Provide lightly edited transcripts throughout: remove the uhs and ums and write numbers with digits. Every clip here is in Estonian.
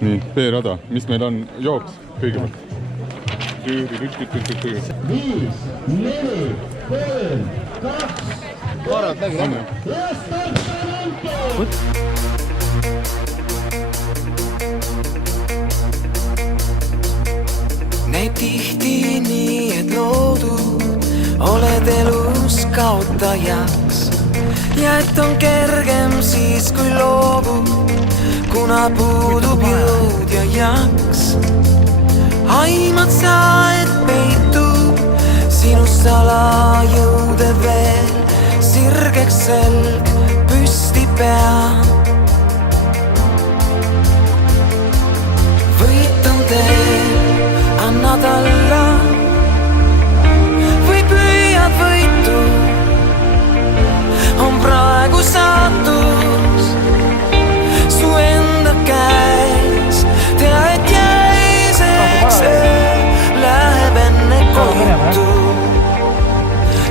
nii, B-rada, mis meil on? Jooks kõigepealt. 5, 4, 3, 2. Arvad nägi läbi. Näib tihti nii, et loodud oled elus kaotajaks ja et on kergem siis, kui loobud, kuna puudub jõud ja jaks. Aimad sa, et peitub sinus salajõude veel, sirgeks selg, püsti pea. Võitan teel, annad alla või püüad võitu, on praegu saatus su enda käes. Tea, et jäiseks läheb enne kohtu.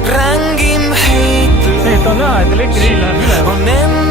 Rängim heitlus on enda